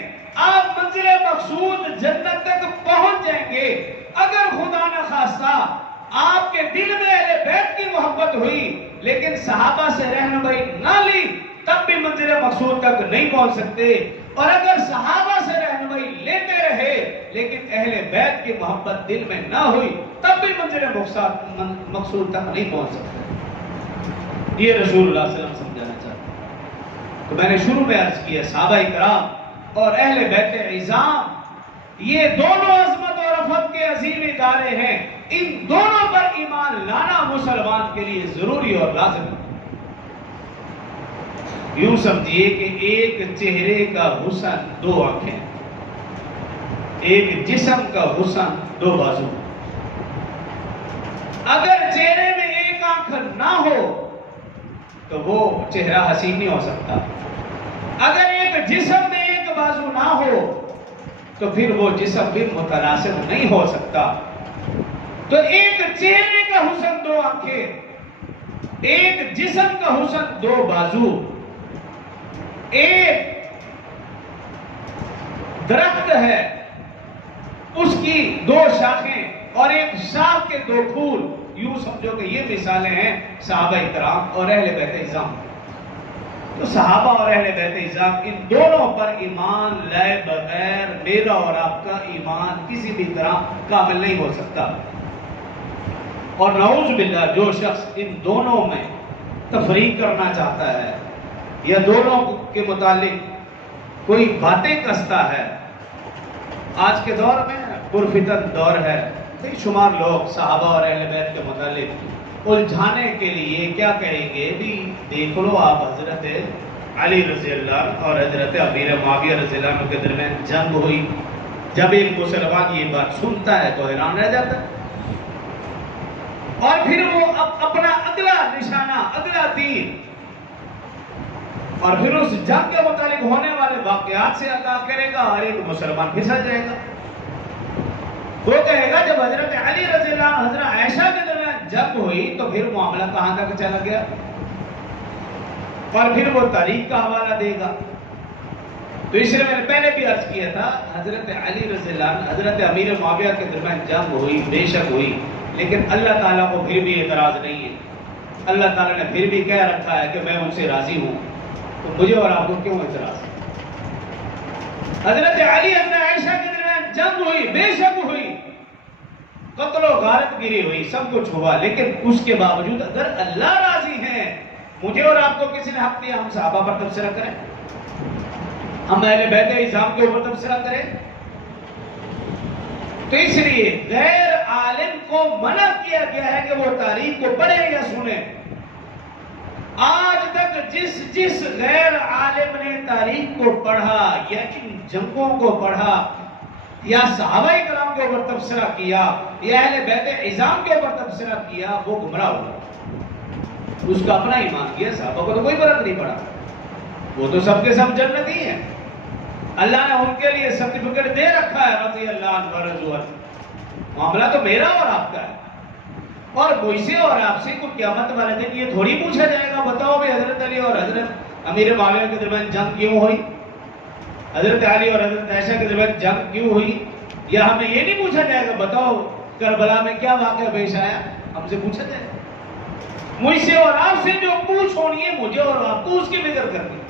آپ منزل مقصود جنت تک پہنچ جائیں گے. اگر خدا نہ خواستہ آپ کے دل میں اہل بیت کی محبت ہوئی لیکن صحابہ سے رہنمائی نہ لی، تب بھی منزل مقصود تک نہیں پہنچ سکتے. اور اگر صحابہ سے رہنمائی لیتے رہے لیکن اہل بیت کی محبت دل میں نہ ہوئی، تب بھی منزل مقصود تک نہیں پہنچ سکتے. یہ رسول اللہ صلی اللہ علیہ وسلم سمجھانا چاہتے ہیں. تو میں نے شروع میں عرض کیا صحابہ کرام اور اہل بیت عظام یہ دونوں عظمت اور رفعت کے عظیم ادارے ہیں. ان دونوں پر ایمان لانا مسلمان کے لیے ضروری اور لازم ہے. یوں سمجھیے کہ ایک چہرے کا حسن دو آنکھیں، ایک جسم کا حسن دو بازو. اگر چہرے میں ایک آنکھ نہ ہو تو وہ چہرہ حسین نہیں ہو سکتا. اگر ایک جسم میں ایک بازو نہ ہو تو پھر وہ جسم بھی متناسب نہیں ہو سکتا. تو ایک چہرے کا حسن دو آنکھیں، ایک جسم کا حسن دو بازو. ایک درخت ہے، اس کی دو شاخیں اور ایک شاخ کے دو پھول، یوں سمجھو کہ یہ مثالیں ہیں صحابہ کرام اور اہل بیت عظام۔ تو صحابہ اور اہل بیت عظام ان دونوں پر ایمان لائے بغیر میرا اور آپ کا ایمان کسی بھی طرح کامل نہیں ہو سکتا۔ اور نعوذ باللہ جو شخص ان دونوں میں تفریق کرنا چاہتا ہے یا دونوں کے متعلق کوئی باتیں کستا ہے، آج کے دور میں پرفتن دور ہے، بے شمار لوگ صحابہ اور اہل بیت کے متعلق الجھانے کے لیے کیا کہیں گے بھی دیکھ لو آپ حضرت علی رضی اللہ عنہ اور حضرت امیر معاویہ رضی اللہ عنہ کے درمیان جنگ ہوئی، جب ایک مسلمان یہ بات سنتا ہے تو حیران رہ جاتا ہے، اور پھر وہ اپنا اگلا نشانہ، اگلا تیر، اور پھر اس جنگ کے متعلق ہونے والے واقعات سے آگاہ کرے گا، اور ایک مسلمان پھسل جائے گا۔ وہ کہے گا جب حضرت علی رضی اللہ عنہ حضرت عائشہ کے درمیان جنگ ہوئی تو پھر معاملہ کہاں تک چلا گیا، اور پھر وہ تاریخ کا حوالہ دے گا۔ تو اس لیے میں نے پہلے بھی عرض کیا تھا، حضرت علی رضی اللہ عنہ حضرت امیر معاویہ کے درمیان جنگ ہوئی، بے شک ہوئی، لیکن اللہ تعالیٰ کو پھر بھی اعتراض نہیں ہے۔ اللہ تعالیٰ نے پھر بھی کہہ رکھا ہے کہ میں ان سے راضی ہوں، تو مجھے اور آپ کو کیوں اعتراض ہے؟ حضرت علی حضرت عائشہ کے درمیان جنگ ہوئی، بے شک ہوئی، قتل و غارت گیری ہوئی، سب کچھ ہوا، لیکن اس کے باوجود اگر اللہ راضی ہیں، مجھے اور آپ کو کسی نے حق دیا ہم صحابہ پر تبصرہ کریں، ہم اہل بیت عظام کے اوپر تبصرہ کریں؟ تو اس لیے غیر عالم کو منع کیا گیا ہے کہ وہ تاریخ کو پڑھے یا سنیں۔ آج تک جس غیر عالم نے تاریخ کو پڑھا یا ان جنگوں کو پڑھا یا صحابہ کرام کے اوپر تبصرہ کیا یا اہل بیت عظام کے اوپر تبصرہ کیا، وہ گمراہ ہوا، اس کا اپنا ایمان کیا، صحابہ کو تو کوئی فرق نہیں پڑا، وہ تو سب کے سب جنتی ہیں، اللہ نے ان کے لیے سرٹیفکیٹ دے رکھا ہے رضی اللہ عنہ ورضوا عنہ۔ معاملہ تو میرا اور آپ کا ہے، اور مجھ سے اور آپ سے کو قیامت والے دن یہ تھوڑی پوچھا جائے گا بتاؤ بھی حضرت علی اور حضرت امیر معاویہ کے درمیان جنگ کیوں ہوئی، حضرت علی اور حضرت عائشہ کے درمیان جنگ کیوں ہوئی، یا ہمیں یہ نہیں پوچھا جائے گا بتاؤ کربلا میں کیا واقعہ پیش آیا، ہم سے پوچھا جائے گا؟ مجھ سے اور آپ سے جو پوچھ ہونی ہے مجھے اور آپ کو اس کی فکر کرنی ہے۔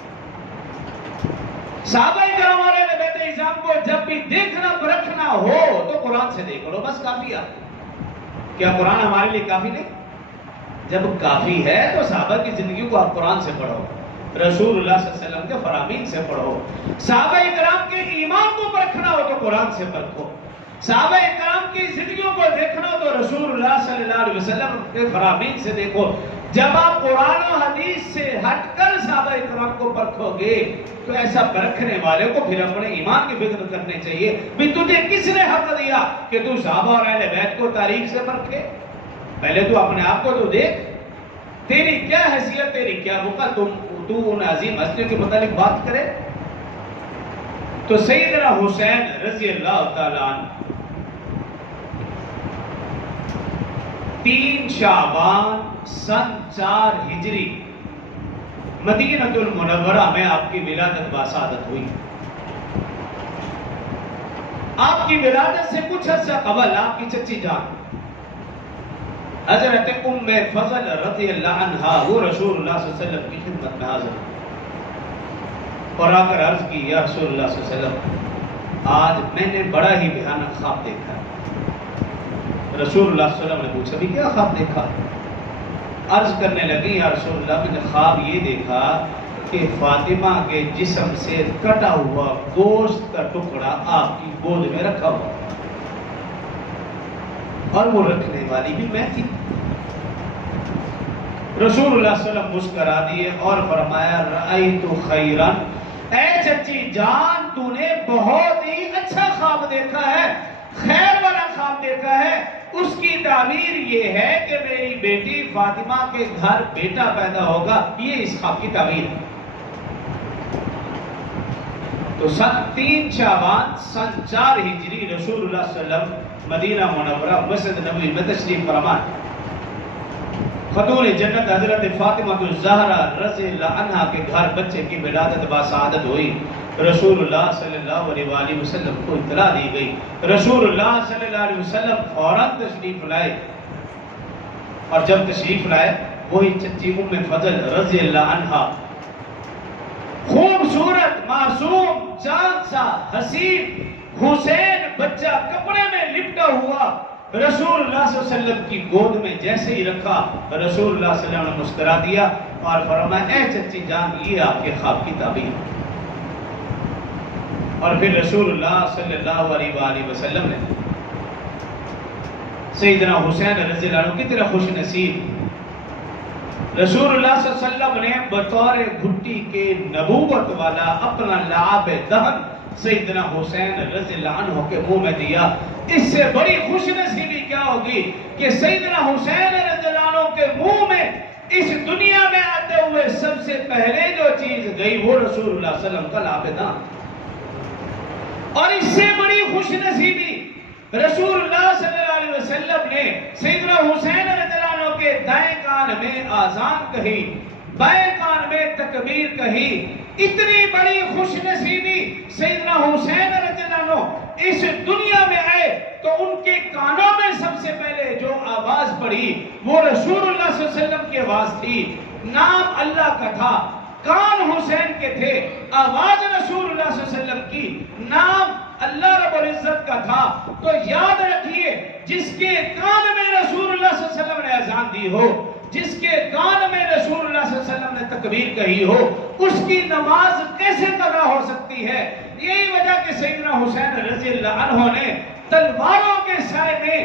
صحابہ کرام اور اہل بیت عظام کو جب بھی دیکھنا پرکھنا ہو تو قرآن سے دیکھ لو، بس کافی ہے۔ کیا قرآن ہمارے لیے کافی نہیں؟ جب کافی ہے تو صحابہ کی زندگی کو آپ قرآن سے پڑھو، رسول اللہ صلی اللہ علیہ وسلم کے فرامین سے پڑھو، صحابہ کرام کے ایمان کو پرکھنا ہو تو قرآن سے پرکھو، صحابہ کرام کی زندگیوں کو دیکھنا ہو تو رسول اللہ صلی اللہ علیہ وسلم کے فرامین سے دیکھو۔ جب آپ قرآن و حدیث سے ہٹ کر صحابہ کرام کو پرکھو گے تو ایسا پرکھنے والے کو پھر اپنے ایمان کی فکر کرنی چاہیے بھی تجھے کس نے حق دیا کہ تو صحابہ اور اہل بیت کو تاریخ سے پرکھے؟ پہلے تو اپنے آپ کو تو دیکھ، تیری کیا حیثیت، تیری کیا وقت، تو ان عظیم ہستیوں کے متعلق بات کرے۔ تو سیدنا حسین رضی اللہ تعالیٰ عنہ 3 شعبان سن 4 ہجری مدینہ المنورہ میں آپ کی ولادت باسعادت ہوئی۔ آپ کی ولادت سے کچھ عرصہ قبل آپ کی چچی جان حضرت ام فضل رضی اللہ عنہا وہ رسول اللہ صلی اللہ علیہ وسلم کی خدمت میں حاضر اور آ کر عرض کی، یا رسول اللہ صلی اللہ علیہ وسلم آج میں نے بڑا ہی بھیانک خواب دیکھا ہے۔ رسول اللہ صلی اللہ علیہ وسلم نے پوچھا بھی کیا خواب دیکھا؟ عرض کرنے لگی، یا رسول اللہ میں نے خواب یہ دیکھا کہ فاطمہ کے جسم سے کٹا ہوا گوشت کا ٹکڑا آپ کی گود میں رکھا ہوا اور وہ رکھنے والی بھی میں تھی۔ رسول اللہ صلی اللہ علیہ وسلم مسکرا دیے اور فرمایا، رأیت خیرن، اے چچی جان تو نے بہت ہی اچھا خواب دیکھا ہے، خیر والا خواب دیکھا ہے۔ اس کی تعبیر یہ ہے کہ میری بیٹی فاطمہ کے گھر بیٹا پیدا ہوگا، یہ اس خواب کی تعبیر ہے۔ تو سن 3 شعبان سن 4 ہجری رسول اللہ صلی اللہ علیہ وسلم مدینہ منورہ مسجد نبوی میں تشریف فرما، خاتون جنت حضرت فاطمہ الزہرا رضی اللہ عنہا کے گھر بچے کی ولادت باسعادت ہوئی۔ رسول اللہ صلی اللہ علیہ وآلہ وسلم کو اطلاع دی گئی. رسول اللہ صلی اللہ علیہ وسلم فوراً تشریف لائے، اور جب تشریف لائے وہی چچی ام فضل رضی اللہ عنہا، خوبصورت معصوم چاند سا حسین حسین بچہ کپڑے میں لپٹا ہوا رسول اللہ صلی اللہ علیہ وسلم کی گود میں جیسے ہی رکھا، رسول اللہ صلی اللہ علیہ وسلم نے مسکرا دیا اور فرمایا اے چچی جان یہ آپ کے خواب کی تعبیر. اور پھر رسول اللہ صلی اللہ علیہ وآلہ وسلم نے سیدنا حسین رضی اللہ عنہ کتنا خوش نصیب، رسول اللہ صلی اللہ علیہ وسلم نے بطور گھٹی کے نبوت والا اپنا لعاب دہن سیدنا حسین رضی اللہ عنہ کے منہ میں دیا. اس سے بڑی خوش نصیبی کیا ہوگی کہ سیدنا حسین رضی اللہ عنہ کے منہ میں اس دنیا میں آتے ہوئے سب سے پہلے جو چیز گئی وہ رسول اللہ صلی اللہ علیہ وسلم کا لعاب دہن. اور اس سے بڑی خوش نصیبی رسول اللہ صلی اللہ علیہ وسلم نے سیدنا حسین رضی اللہ عنہ کے دائیں کان میں آذان کہی، بائیں کان میں تکبیر کہی. اتنی بڑی خوش نصیبی سیدنا حسین رضی اللہ عنہ اس دنیا میں آئے تو ان کے کانوں میں سب سے پہلے جو آواز پڑی وہ رسول اللہ صلی اللہ علیہ وسلم کی آواز تھی. نام اللہ کا تھا، کان حسین کے تھے، آواز رسول اللہ صلی اللہ علیہ وسلم کی، نام اللہ رب العزت کا تھا. تو یاد رکھیے جس کے کان میں رسول اللہ صلی اللہ علیہ وسلم نے اذان دی ہو، جس کے کان میں رسول اللہ صلی اللہ علیہ وسلم نے تکبیر کہی ہو، اس کی نماز کیسے قضا ہو سکتی ہے؟ یہی وجہ کہ سیدنا حسین رضی اللہ عنہ نے تلواروں کے سائے میں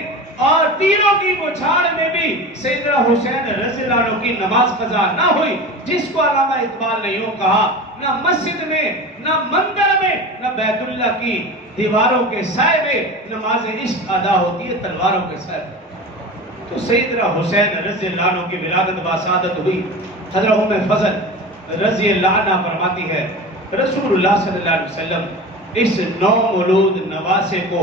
اور تیروں کی بچھاڑ میں بھی سیدنا حسین رضی اللہ عنہ کی نماز قضا نہ ہوئی، جس کو علامہ اقبال نے یوں کہا نہ مسجد میں نہ مندر میں نہ بیت اللہ کی دیواروں کے سائے میں نماز عشق ادا ہوتی ہے، تلواروں کے سائے میں. تو سیدنا حسین رضی اللہ عنہ کی ولادت باسعادت ہوئی. حضرت ام فضل رضی اللہ عنہ فرماتی ہے رسول اللہ صلی اللہ علیہ وسلم اس نو مولود نواسے کو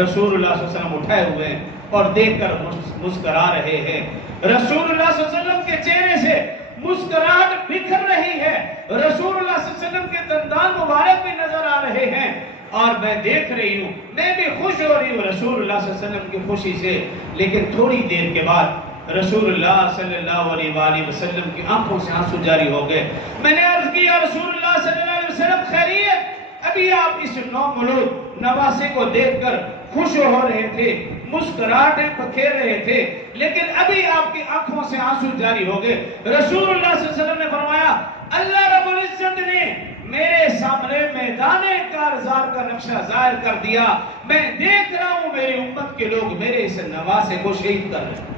رسول اللہ صلی اللہ علیہ وسلم اٹھائے ہوئے ہیں اور دیکھ کر مسکرا رہے ہیں. رسول اللہ صلی اللہ علیہ وسلم کے چہرے سے مسکراہٹ بکھر رہی ہے، رسول اللہ صلی اللہ علیہ وسلم کے دندان مبارک بھی نظر آ رہے ہیں، اور میں دیکھ رہی ہوں، میں بھی خوش ہو رہی ہوں رسول اللہ صلی اللہ علیہ وسلم کی خوشی سے. لیکن تھوڑی دیر کے بعد رسول اللہ صلی اللہ علیہ وآلہ وسلم کی آنکھوں سے آنسو جاری ہو گئے. میں نے عرض کیا رسول اللہ صلی اللہ علیہ وسلم خیریت؟ ابھی آپ اس نو مولود نواسے کو دیکھ کر خوش ہو رہے تھے، مسکراہٹیں بکھیر رہے تھے، لیکن ابھی آپ کی آنکھوں سے آنسو جاری ہو گئے. رسول اللہ صلی اللہ علیہ وسلم نے فرمایا اللہ رب العزت نے میرے سامنے میدان کارزار کا نقشہ ظاہر کر دیا، میں دیکھ رہا ہوں میری امت کے لوگ میرے اس نواسے کو شہید کر رہے ہیں.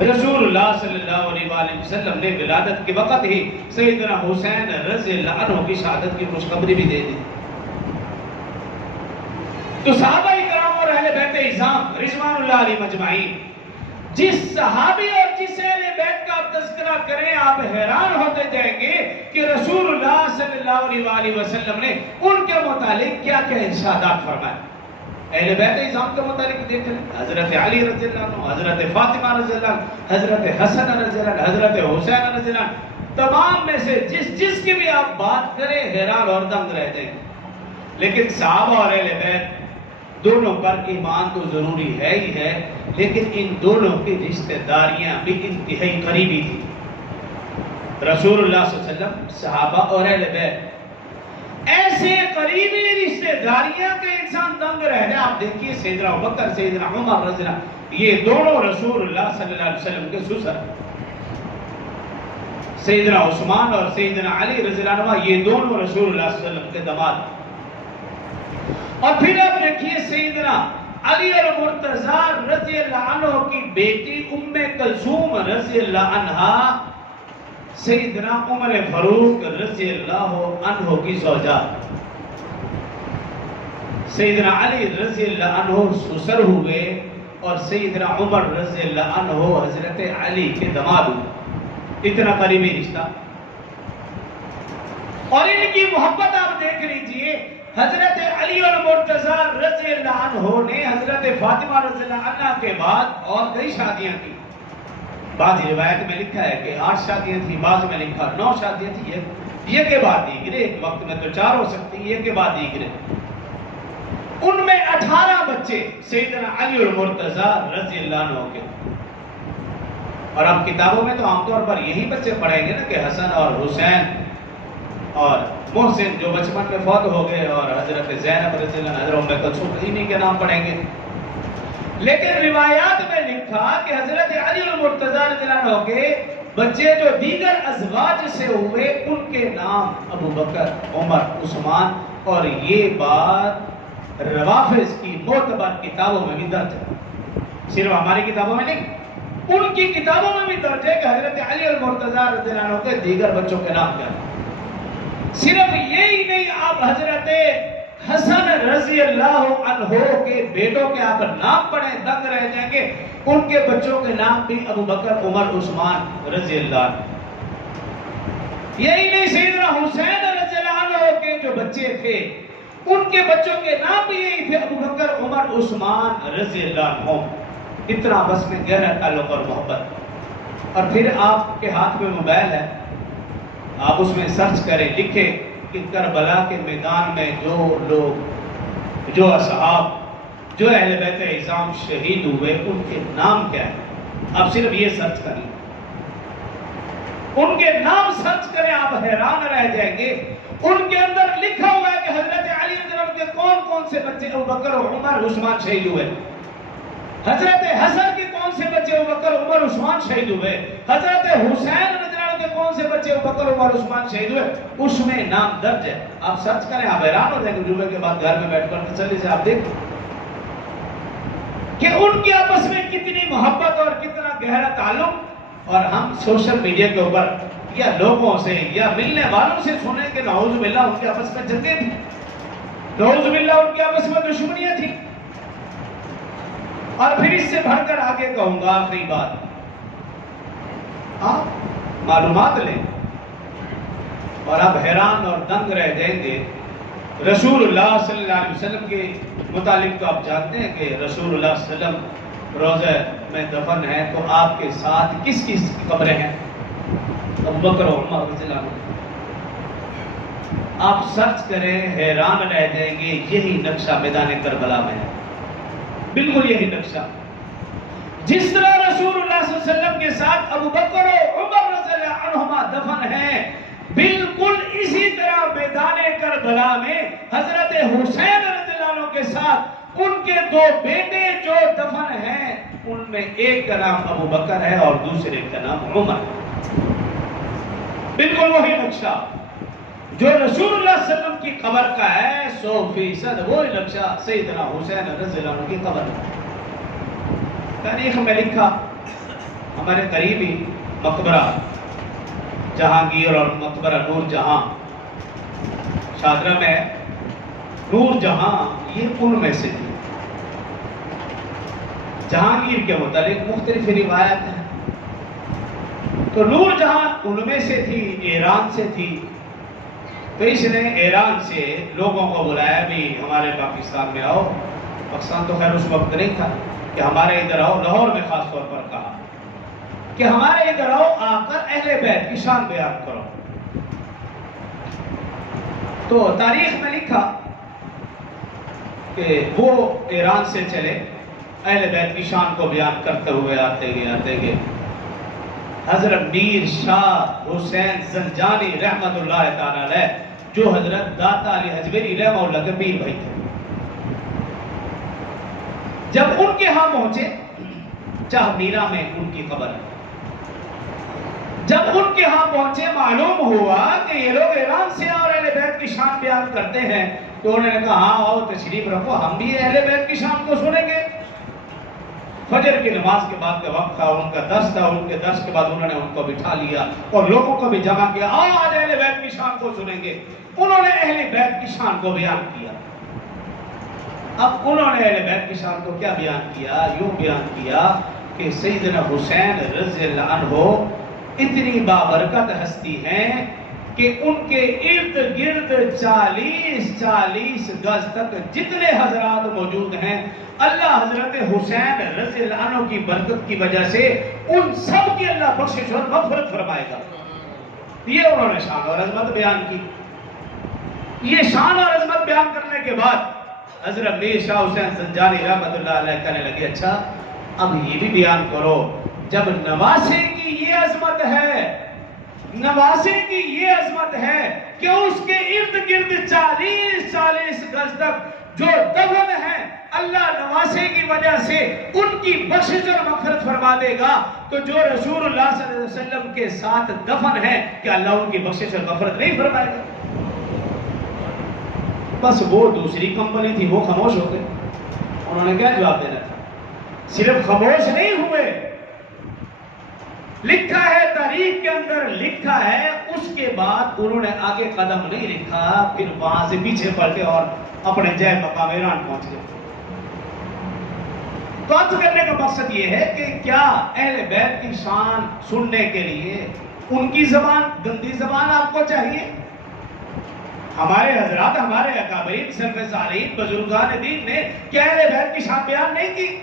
رسول اللہ صلی اللہ علیہ وآلہ وسلم نے ولادت کے وقت ہی سیدنا حسین رضی اللہ عنہ کی شہادت کی خوشخبری بھی دے دی. تو صحابہ کرام اور اہل بیت اعظام رضوان اللہ علیہ مجمعین، جس صحابی اور جس اہل بیت کا آپ تذکرہ کریں آپ حیران ہوتے جائیں گے کہ رسول اللہ صلی اللہ علیہ وآلہ وسلم نے ان کے متعلق کیا کیا ارشادات فرمائے. اہل بیت اعظام کے متعلق دیکھ لیں، حضرت علی رضی اللہ عنہ، حضرت فاطمہ رضی اللہ عنہ، حضرت حسن رضی اللہ عنہ، حضرت حسین رضی اللہ عنہ، تمام میں سے جس کی بھی آپ بات کریں حیران اور دنگ رہ جائیں گے. لیکن صحابہ اور اہل بیت دونوں پر ایمان تو ضروری ہے ہی ہے، لیکن ان دونوں کی رشتہ داریاں بھی انتہائی قریبی تھی. رسول اللہ صلی اللہ علیہ وسلم، صحابہ اور اہل بیت ایسے قریبی رشتہ داریاں کہ انسان دنگ رہ جائے. آپ دیکھیے سیدنا ابوبکر سیدنا عمر رضی اللہ عنہ، یہ دونوں رسول اللہ صلی اللہ علیہ وسلم کے سسر. سیدنا عثمان اور سیدنا علی رضی اللہ عنہ یہ دونوں رسول اللہ صلی اللہ علیہ وسلم کے داماد. اور پھر آپ دیکھیے سیدنا علی المرتضی رضی اللہ عنہ کی بیٹی ام کلثوم رضی اللہ عنہا سیدنا عمر فاروق رضی اللہ عنہ کی زوجہ. سیدنا علی رضی اللہ عنہ سسر ہوئے اور سیدنا عمر رضی اللہ عنہ حضرت علی کے داماد ہوئے. اتنا قریبی رشتہ. اور ان کی محبت آپ دیکھ لیجئے، حضرت علی المرتضی رضی اللہ عنہ نے حضرت فاطمہ رضی اللہ عنہ کے بعد اور کئی شادیاں کی. بعض روایت میں لکھا ہے کہ 8 شادیاں تھی، بعض میں لکھا 9 شادیاں تھی. یہ کے بعد دیگرے، ایک وقت میں تو 4 ہو سکتی ہیں، یہ کے بعد دیگرے۔ ان میں 18 بچے سیدنا علی المرتضیٰ رضی اللہ عنہ کے، اور اب کتابوں میں تو عام طور پر یہی بچے پڑھیں گے نا کہ حسن اور حسین اور محسن جو بچپن میں فوت ہو گئے، اور حضرت زینب رضی اللہ عنہ، حضرت ام کلثوم، انہی کے نام پڑھیں گے۔ لیکن روایات میں لکھا کہ حضرت علی المرتضیٰ رضی اللہ عنہ کے بچے جو دیگر ازواج سے ہوئے ان کے نام ابو بکر، عمر، عثمان، اور یہ بات روافض کی معتبر کتابوں میں بھی درج ہے، صرف ہماری کتابوں میں نہیں، ان کی کتابوں میں بھی درج ہے کہ حضرت علی المرتضیٰ رضی اللہ عنہ کے دیگر بچوں کے نام کیا ہیں۔ صرف یہی نہیں، آپ حضرت حسن رضی اللہ عنہ کے بیٹوں کے آپ نام پڑھیں دنگ رہ جائیں گے، ان کے بچوں کے نام بھی ابو بکر، عمر، عثمان رضی اللہ عنہ۔ یہی نہیں، سیدنا حسین رضی اللہ عنہ کے جو بچے تھے ان کے بچوں کے نام بھی یہی تھے، ابو بکر، عمر، عثمان رضی اللہ عنہ۔ اتنا بس میں گہرا تعلق اور محبت۔ اور پھر آپ کے ہاتھ میں موبائل ہے، آپ اس میں سرچ کریں، لکھیں کہ کربلا کے میدان میں جو لوگ، جو اصحاب، جو اہل بیت عظام شہید ہوئے ان کے نام کیا ہیں۔ آپ صرف یہ سرچ کریں، ان کے نام سرچ کریں، آپ حیران رہ جائیں گے۔ ان کے اندر لکھا ہوا ہے کہ حضرت علی رضی اللہ عنہ کے کون کون سے بچے ابو بکر، عمر، عثمان شہید ہوئے، حضرت حسن کے کون سے بچے ابو بکر، عمر، عثمان شہید ہوئے، حضرت حسین رضی اللہ عنہ کے کون سے بچے ابو بکر، عمر، عثمان شہید ہوئے، اس میں نام درج ہے۔ آپ سرچ کریں، آپ حیران ہو جائیں گے۔ جمعے کے بعد گھر میں بیٹھ کر تسلی سے آپ دیکھیں کہ ان کی آپس میں کتنی محبت اور کتنا گہرا تعلق۔ اور ہم سوشل میڈیا کے اوپر یا لوگوں سے یا ملنے والوں سے سنیں کہ نعوذ باللہ ان کے آپس میں جنگیں تھیں، نعوذ باللہ ان کے آپس میں دشمنیاں تھیں۔ اور پھر اس سے بڑھ کر آگے کہوں گا آخری بات، آپ معلومات لیں اور آپ حیران اور دنگ رہ جائیں گے۔ رسول اللہ صلی اللہ علیہ وسلم کے متعلق تو آپ جانتے ہیں کہ رسول اللہ صلی اللہ علیہ وسلم روضہ میں دفن ہے، تو آپ کے ساتھ کس کس کی قبریں ہیں؟ ابو بکر و عمر رضی اللہ عنہ۔ آپ سرچ کریں، حیران رہ جائیں گے۔ یہی نقشہ میدان کربلا میں ہے، بالکل یہی نقشہ۔ جس طرح رسول اللہ صلی اللہ علیہ وسلم کے ساتھ ابو بکر و عمر رضی اللہ عنہما دفن ہیں، بالکل اسی طرح میدان کربلا میں حضرت حسین رضی اللہ عنہ کے ساتھ ان کے 2 بیٹے جو دفن ہیں، ان میں ایک کا نام ابو بکر ہے اور دوسرے کا نام عمر۔ بالکل وہی نقشہ جو رسول اللہ صلی اللہ علیہ وسلم کی قبر کا ہے، 100% وہی نقشہ سیدنا حسین رضی اللہ عنہ کی قبر کا۔ تاریخ میں لکھا، ہمارے قریبی مقبرہ جہانگیر اور مقبرہ نور جہاں شادرہ میں، نور جہاں یہ ان میں سے تھی۔ جہانگیر کے متعلق مختلف روایات ہیں، تو نور جہاں ان میں سے تھی، ایران سے تھی۔ تو اس نے ایران سے لوگوں کو بلایا بھی ہمارے پاکستان میں آؤ۔ پاکستان تو خیر اس وقت نہیں تھا کہ ہمارے ادھر آؤ، لاہور میں خاص طور پر کہا کہ ہمارے ادھر آؤ، آ کر اہل بیت کی شان بیان کرو۔ تو تاریخ میں لکھا کہ وہ ایران سے چلے، اہل بیت کی شان کو بیان کرتے ہوئے آتے گئے حضرت میر شاہ حسین زنجانی رحمت اللہ تعالی علیہ، جو حضرت داتا علی حجویری رحمہ اللہ کے پیر بھائی تھے۔ جب ان کے ہاں پہنچے، چاہ میرا میں ان کی قبر ہے، جب ان کے ہاں پہنچے معلوم ہوا کہ یہ لوگ ایران سے اور اہل بیت کی شان بیان کرتے ہیں، تو انہوں نے کہا ہاں آؤ تشریف رکھو، ہم بھی اہل بیت کی شان کو سنیں گے۔ فجر کی نماز کے بعد کا وقت تھا، ان کا درس تھا، ان کے درس کے بعد انہوں نے ان کو بٹھا لیا اور لوگوں کو بھی جمع کیا، آج اہل بیت کی شان کو سنیں گے۔ انہوں نے اہل بیت کی شان کو بیان کیا۔ اب انہوں نے اہل بیت کی شان کو کیا بیان کیا؟ یوں بیان کیا کہ سیدنا حسین رضی اللہ عنہ اتنی بابرکت ہستی ہیں کہ ان کے ارد گرد 40 گز تک جتنے حضرات موجود ہیں، اللہ حضرت حسین رضی اللہ عنہ کی برکت کی وجہ سے ان سب کی اللہ بخشش اور مغفرت فرمائے گا۔ یہ انہوں نے شان اور عظمت بیان کی. یہ شان اور عظمت بیان کرنے کے بعد حضرت میر شاہ حسین زنجانی رحمۃ اللہ علیہ کہنے لگے اچھا اب یہ بھی بیان کرو جب نواسے کی یہ عظمت ہے، نواسے کی یہ عظمت ہے کہ اس کے ارد گرد 40 گز تک جو دفن ہیں اللہ نواسے کی وجہ سے ان کی بخشش اور مغفرت فرما دے گا، تو جو رسول اللہ صلی اللہ علیہ وسلم کے ساتھ دفن ہے کہ اللہ ان کی بخشش اور مغفرت نہیں فرمائے گا؟ بس وہ دوسری کمپنی تھی، وہ خاموش ہو گئے. انہوں نے کیا جواب دینا تھا؟ صرف خاموش نہیں ہوئے، لکھا ہے تاریخ کے اندر، لکھا ہے اس کے بعد انہوں نے آگے قدم نہیں رکھا، پھر وہاں سے پیچھے پلٹے اور اپنے جے مقام ایران پہنچ گئے. تو عرض کرنے کا مقصد یہ ہے کہ کیا اہل بیت کی شان سننے کے لیے ان کی زبان، گندی زبان آپ کو چاہیے؟ ہمارے حضرات، ہمارے اکابرین، سلف صالحین، بزرگان دین نے کیا اہل بیت کی شان بیان نہیں کی؟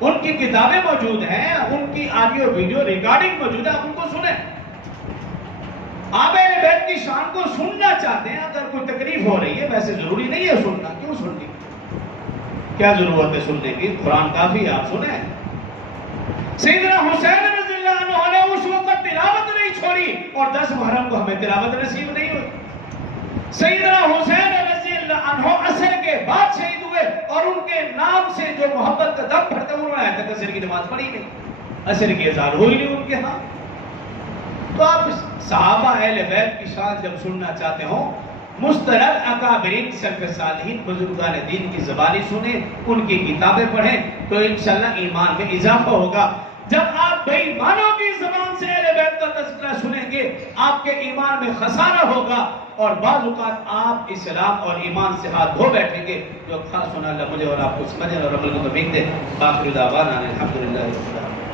ان کی کتابیں موجود ہیں، ان کی آڈیو ویڈیو ریکارڈنگ موجود ہے، آپ ان کو سنیں. آپ اہل بیت کی شان کو سننا چاہتے ہیں، اگر کوئی تکلیف ہو رہی ہے، ویسے ضروری نہیں ہے سننا، کیوں سننی؟ کیا ضرورت ہے سننے کی؟ قرآن کافی ہے، آپ سنیں. سیدنا حسین رضی اللہ عنہ نے اس وقت تلاوت نہیں چھوڑی اور 10 محرم کو ہمیں تلاوت نصیب نہیں ہوئی. سیدنا حسین رضی اللہ عنہ عصر کے بعد شہید ہوئے اور ان کے نام سے جو محبت کا دم پھرتا انہوں نے آج تک عصر کی نماز پڑھی نہیں، عصر کی اذان ہوئی نہیں ان کے ہاں. تو آپ صحابہ اہل بیت کی شان جب سننا چاہتے ہو، مستند اکابرین، سلف صالحین، بزرگان دین کی زبانی سنیں، ان کی کتابیں پڑھیں، تو انشاءاللہ ایمان میں اضافہ ہوگا. جب آپ بے ایمانوں کی زبان سے اہل بیت کا تذکرہ سنیں گے، آپ کے ایمان میں خسارہ ہوگا اور بعض اوقات آپ اسلام اور ایمان سے ہاتھ دھو بیٹھیں گے. جو خاص سنا اللہ مجھے اور آپ کو سمجھیں اور عمل کو توفیق دے. باقی دعوانا الحمدللہ.